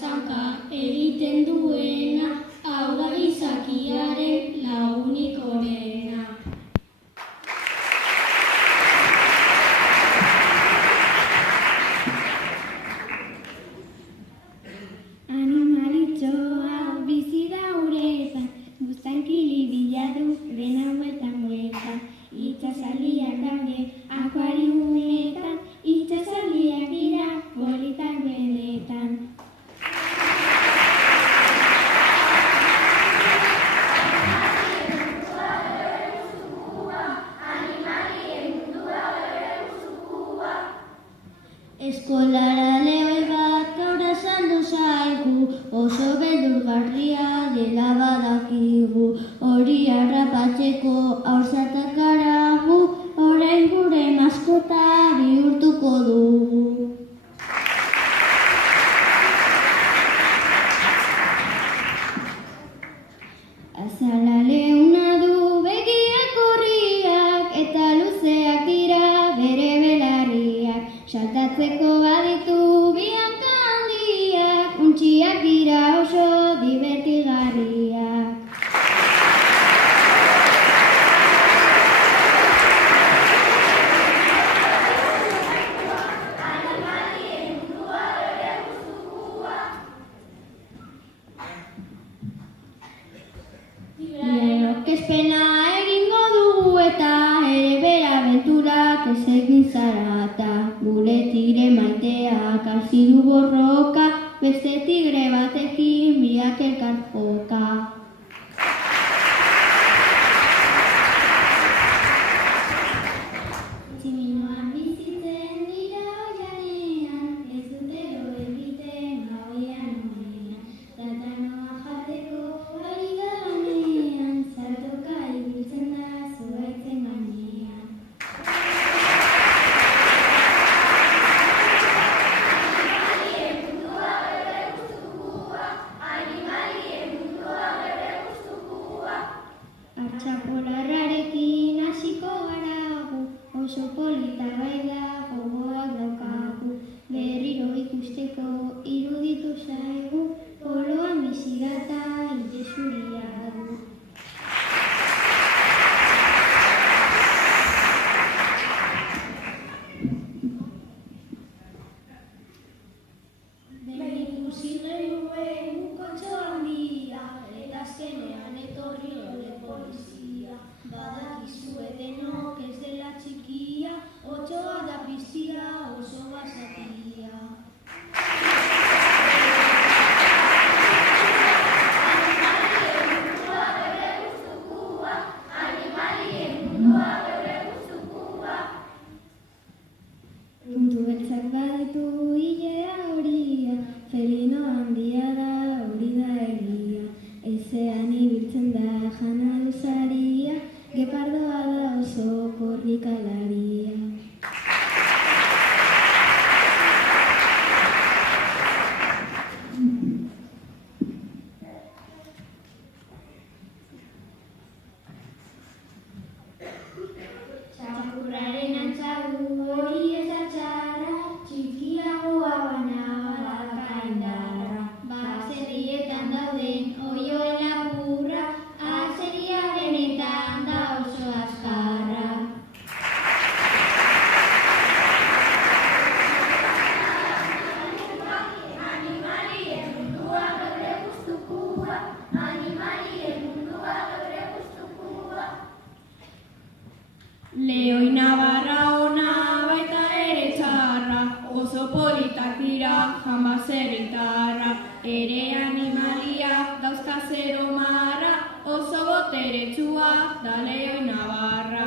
zaunka egiten duena, hau da gizakiaren lagunik onena. Animalitxoa bizi da uretan, buztankili bilatu dena bueltan. Itxasaldiak daude akuariumetan, itxasaldiak dira politak benetan. Eskolara lehoi bat gaur azaldu zaigu, oso beldurgarria dela badakigu. Hori harrapatzeko haurzatak garagu, orain gure maskota bihurtuko dugu. Azala leuna du begiak urriak, eta luzeak dira bere belarriak. Saltatzeko baditu bihanka handiak, untxiak dira oso divertigarriak. Aurkezpena egingo dugu eta ere bera abenturak ez egin zarata. Gure tigre maiteak hasi du borroka, beste tigre batekin biak elkar joka. Tximinoan bizitzen dira oianean, ez dutero egiten gauean onean. Tatanoa jateko hori da lanean, saltoka ibiltzen da zuaitzen gainean. Artxapolarrarekin hasiko gara gu, oso polita bai da gogoak daukagu. Berriro ikusteko iruditu zaigu, poloan bizi gata ile zuria du. Behin ikusi genuen gukotxo handia, eta azkenean etorri ole polizia. Badakizue denok ez dela txikia, otsoa da piztia oso basatia. Puntu beltzak baditu hilea horia, felino handia da hori da egia. Ezean ibiltzen da jana luzaria, gepardoa da oso korrikalaria. Txakurraren antza du hori ez da txarra, txikiagoa bana badaka indarra. Baserrietan dauden oioen lapurra, azeriarenetan da oso azkarra. Animalien mundua geure gustukoa, animalien mundua geure gustukoa. Lehoi nabarra ona baita ere txarra, oso politak dira jan baserritarra. Ere animaliak dauzka zero marra, oso boteretsua da lehoi nabarra.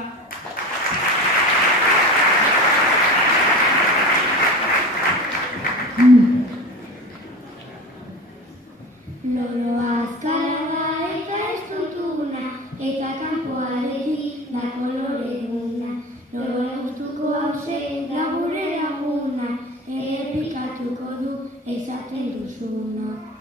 Loroa azkara da eta estutuna, eta kanpoaldetik da koloreduna. Loro gustuko hauze da gure laguna, epikatuko du esaten duzuna.